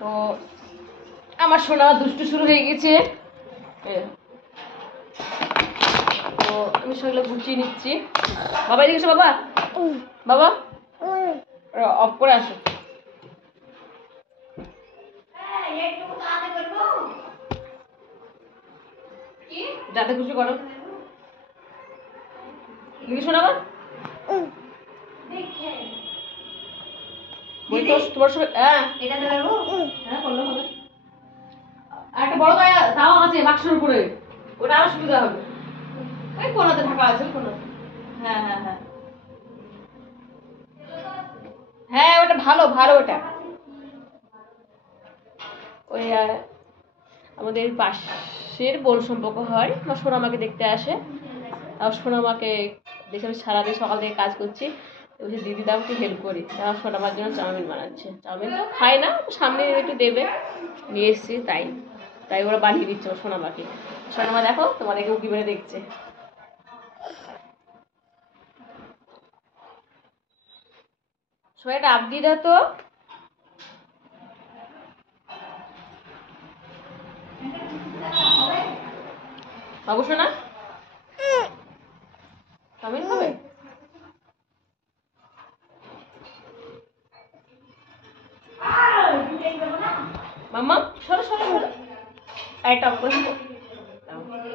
তো আমার সোনা দুষ্টু শুরু হয়ে গেছে, তো আমি সেগুলো গুছিয়ে নিচ্ছি। বাবা এদিকে এসো, বাবা বাবা অফ করে আসো। যাতে খুশি করো, এদিকে শোনা বা বই তো তোমার সবাই। হ্যাঁ এটা দেবো, হ্যাঁ করলো হবে। আর একটা বড় তাও আছে বাক্সের উপরে, ওটা আরো সুবিধা হবে। ওই কোনাতে ঢাকা আছে কোনা। হ্যাঁ হ্যাঁ হ্যাঁ হ্যাঁ ওটা ভালো ভালো। ওটা ওই আমাদের পাশের বোন সম্পর্ক হয়, আমার সোনামাকে দেখতে আসে। আর সোনামাকে দেখে আমি সারাদিন সকাল থেকে কাজ করছি, বলছি দিদি দাও একটু হেল্প করি। আমার সোনামার জন্য চাউমিন বানাচ্ছে। চাউমিন তো খায় না, সামনে একটু দেবে, নিয়ে এসছি, তাই তাই ওরা বানিয়ে দিচ্ছে ওর সোনামাকে। সোনামা দেখো তোমাদেরকে উঁকি মেরে দেখছে। সোনাটা আপ দিয়ে দাও তো। বাবু সোনা চাউমিন খাবে? মাম্মা সরো সরো সরো, একটা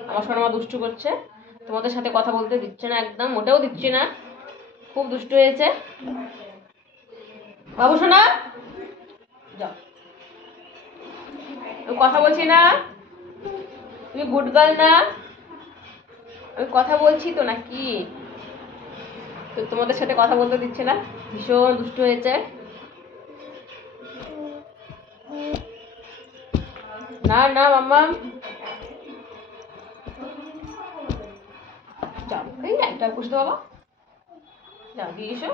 আমার সোনামা দুষ্টু করছে, তোমাদের সাথে কথা বলতে দিচ্ছে না, একদম মোটেও দিচ্ছে না, খুব দুষ্টু হয়েছে। বাবু সোনা যাও, আমি কথা বলছি না? তুমি গুড গার্ল না? আমি কথা বলছি তো নাকি? তো তোমাদের সাথে কথা বলতে দিচ্ছে না, ভীষণ দুষ্টু হয়েছে। না না মাম্মা যাও, এই একটা পুষতে বাবা, যাও দিয়ে এসো।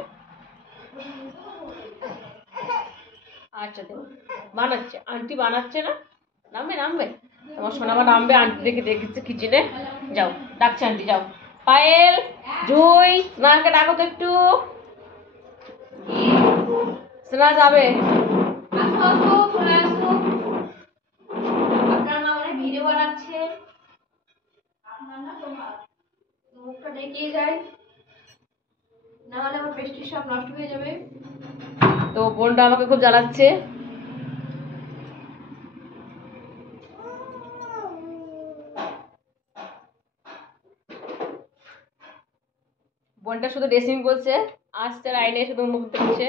আচ্ছা দেখো বানাচ্ছে, আন্টি বানাচ্ছে না, নামবে নামবে, তোমার সোনামা নামবে, আন্টি দেখে দেখেছে কিচেনে। যাও ডাকছে আন্টি, যাও। পায়েল জুই স্নানকে ডাকো তো একটু, স্না যাবে। আসো আসো চলে আসো, আপনার মা অনেক ভিডিও বানাচ্ছে, আপনার না তোমার মুখটা দেখিয়ে যায়, না হলে আমার পেস্ট্রি সব নষ্ট হয়ে যাবে। তো বোনটা আমাকে খুব জ্বালাচ্ছে। বোনটা শুধু ড্রেসিং করছে, আসছে লাইনে শুধু মুখ দেখছে।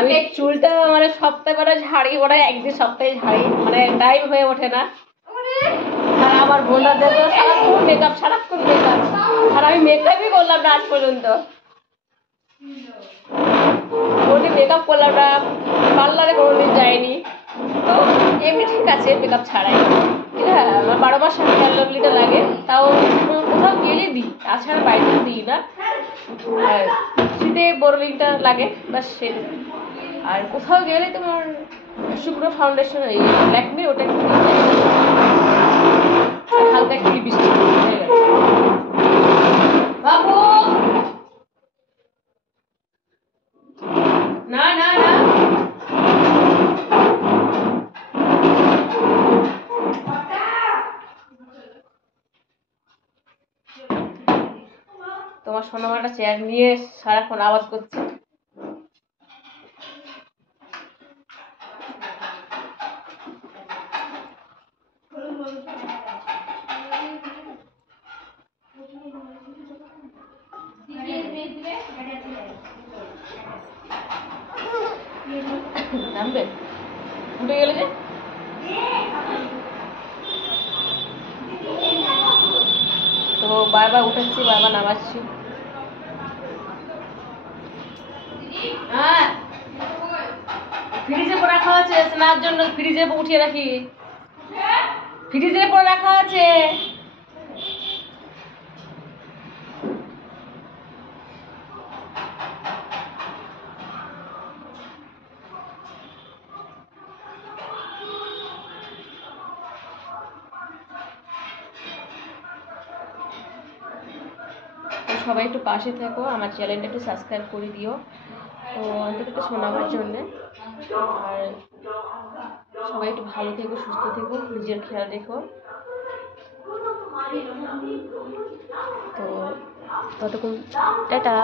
আমি চুলটা মানে সপ্তাহে পরে ঝাড়ি, ওরা একদিন সপ্তাহে ঝাড়ি, মানে টাইম হয়ে ওঠে না। আর আমার বোনটা দেখো সারাক্ষণ মেকআপ, সারাক্ষণ মেকআপ, আর আমি মেকআপই করলাম না আজ পর্যন্ত। কোনোদিন মেকআপ করলাম না, পার্লারে কোনোদিন যায়নি, তো এমনি ঠিক আছে মেকআপ ছাড়াই। হ্যাঁ আমার 12 মাস হেয়ার লাভলিটা লাগে, তাও কোথাও গেলে দিই, তাছাড়া বাইরে দিই না। আর শীতে বোরলিংটা লাগে ব্যাস সেটুকু। আর কোথাও গেলে তোমার শুকনো ফাউন্ডেশন, এই ল্যাকমে ওটা একটু হালকা একটু লিপস্টিক হয়ে গেছে। বাবু না না না, তোমার সোনামাটা চেয়ার নিয়ে সারাক্ষণ আওয়াজ করছে। নামবে উঠে গেলে যে, তো বারবার উঠাচ্ছি বারবার নামাচ্ছি। হ্যাঁ ফ্রিজে পরে রাখা আছে স্নার জন্য, ফ্রিজে উঠিয়ে রাখি, ফ্রিজে পরে রাখা আছে। সবাই একটু পাশে থাকো, আমার চ্যানেলটা একটু সাবস্ক্রাইব করে দিও। তো অন্তত একটা শোনাবার জন্যে। আর সবাই একটু ভালো থেকো, সুস্থ থেকো, নিজের খেয়াল রেখো। তো ততক্ষণ টাটা।